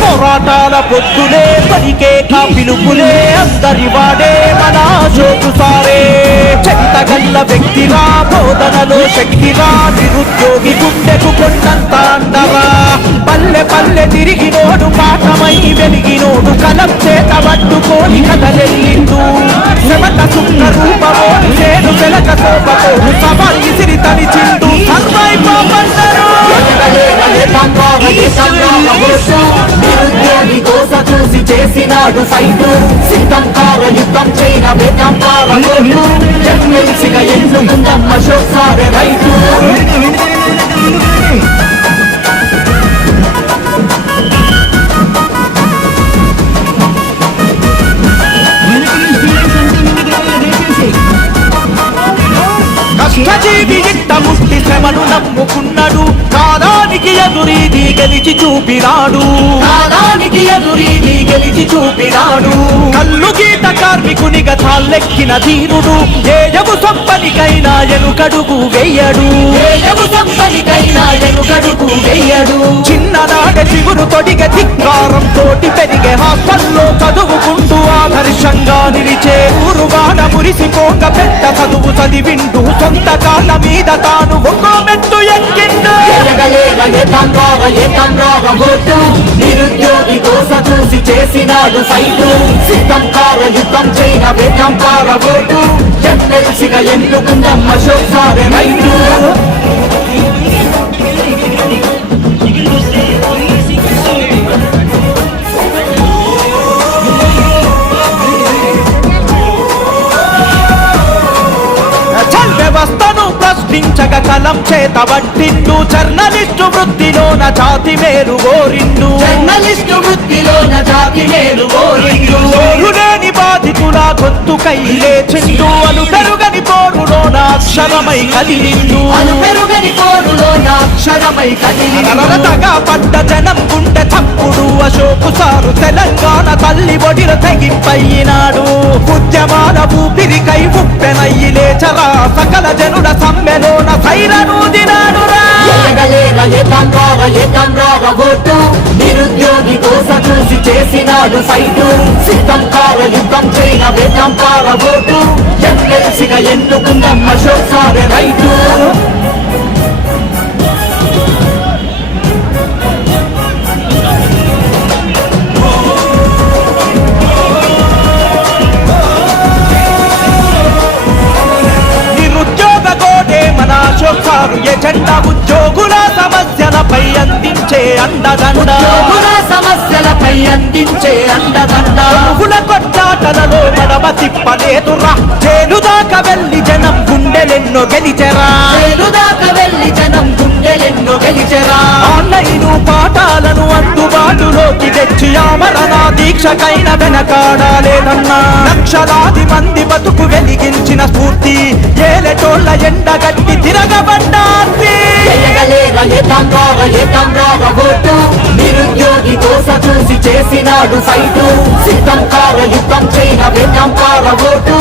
పోరాటాల పొద్దులే పలికే కా పిలుపులే అందరి వాడే మన వెలిగినోడు కలం చేత పట్టుకోని కథలెల్లిండు శమట సుఖ రూపమో చేను వెలక సోపతోడు సవాల్ ఇసిరి తలిచిండు నిరుద్యోగి కోస చూసి చేసినాడు సైటు సిద్ధం కాల యుద్ధం చేయన వేద్దాం పాలగోటు ఎమ్మెల్సీగా ఎన్నుకుందాం అశోక్ సారే రైతు. ముట్టి శ్రమను నమ్ముకున్నాడు. కాలానికి ఎదురీది గెలిచి చూపినాడు. కాలానికి ఎదురీది గెలిచి చూపినాడు. కల్లు గీత కార్మికునిగా తాళ్ళెక్కిన ధీరుడు ఏయము సంపనికైనా ఎనుకడుగు వెయ్యడు ఏయము సంపనికైనా ఎనుకడుగు వెయ్యడు చిన్ననాడ చిగురు తొడిగ ధిక్కారం తోటి పెరిగే హాస్టల్లో చదువుకుంటూ ఆదర్శంగా నిలిచే ఊరువాడ మురిసిపోక పెద్ద చదువు చదివిండు సొంత ఎరగలేక ఏతాం రావ ఏతాం రావ ఓటు నిరుద్యోగి కోస చూసి చేసినాడు సైటు సిద్ధం కార యుద్ధం చేయన వేద్దాం కార ఓటు. ఎమ్మెల్సీగా ఎన్నుకుందాం అశోక్ సారే రైతు. ప్రశ్నించక కలం చేత పట్టిండు జర్నలిస్టు వృత్తిలోన జాతి మేలు గోరిండు జర్నలిస్టు వృత్తిలోన జాతి మేలు కోరిండు ఓరులేని బాధితుల గొంతుకై లేచిండు అను పెరుగని పోరులోన అక్షరమై కలిగిండు అను పెరుగని కోరులోన అక్షరమై కదిలి అరరతగా పడ్డ జనం గుండె తప్పుడు అశోకు సారు తెలంగాణ తల్లి ఒడిలో తెగింపయ్యినాడు. ఉద్యమాల ఊపిరికై ఉప్పెనయ్యి లేచరా సకల జనుల చేసినాడు సైటు సిద్ధం కాల యుద్ధం చేయన వేద్దాం పార ఓటు. ఎమ్మెల్సీగా ఎన్నుకుందాం అశోక్ సారే ఎజెండా ఉద్యోగుల సమస్యలపై అందించే అండదండ. సమస్యలపై అందించే అండదండ. కొట్టాటలలో మడమ తిప్పలేదురా. జైలు దాకా వెళ్ళి జనం గుండెలెన్నో గెలిచెరా. దాకా వెళ్ళి జనం గుండెలెన్నో గెలిచెరా. ఆన్లైన్ పాఠాలను అందుబాటులోకి తెచ్చి ఆమరణ దీక్షకైన వెనకాడాలేదన్నా లక్షలాది మంది బతుకు వెలిగించిన స్ఫూర్తి ఏలటోళ్ళ ఎండగట్టి తిరగబడ్డాంది నిరుద్యోగి చూసి చేసినాడు సైటు. సిద్ధం కార యుద్ధం చేయన వేద్దాం కార ఓటు.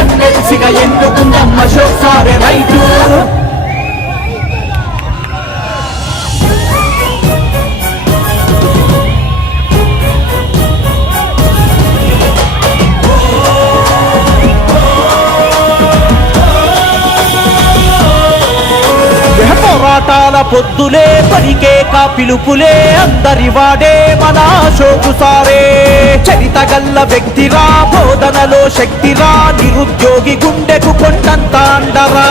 ఎమ్మెల్సీగా ఎన్నుకుందాం షోసారే రైటు. పొద్దులే పనికే కా పిలుపులే అందరి వాడే మన అశోకు సారే. చరితగల్ల వ్యక్తిరా బోధనలో శక్తిరా నిరుద్యోగి గుండెకు కొండంత అండరా.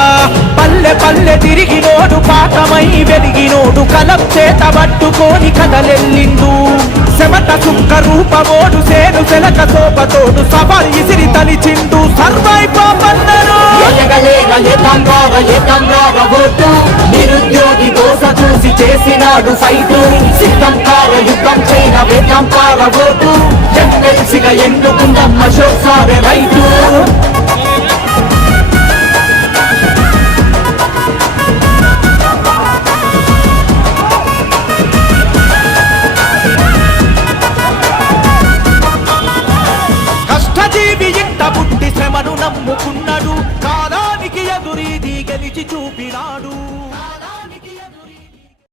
పల్లె పల్లె తిరిగినోడు పాఠమై వెలిగినోడు కలం చేత పట్టుకోని కథలెల్లిండు శమట సుక్క రూపమోడు సేను సెలక సోపతోడు సవాల్ ఇసిరి తలిచిండు. సర్వైపోమన్నారు చేయగలేక ఏతాం రావ చేసినాడు సైటు సిద్ధం కార యుద్ధం చైన వేదం కార ఓటు. ఎమ్మెల్సీగా ఎన్నుకుందాం షో సారే రైతు.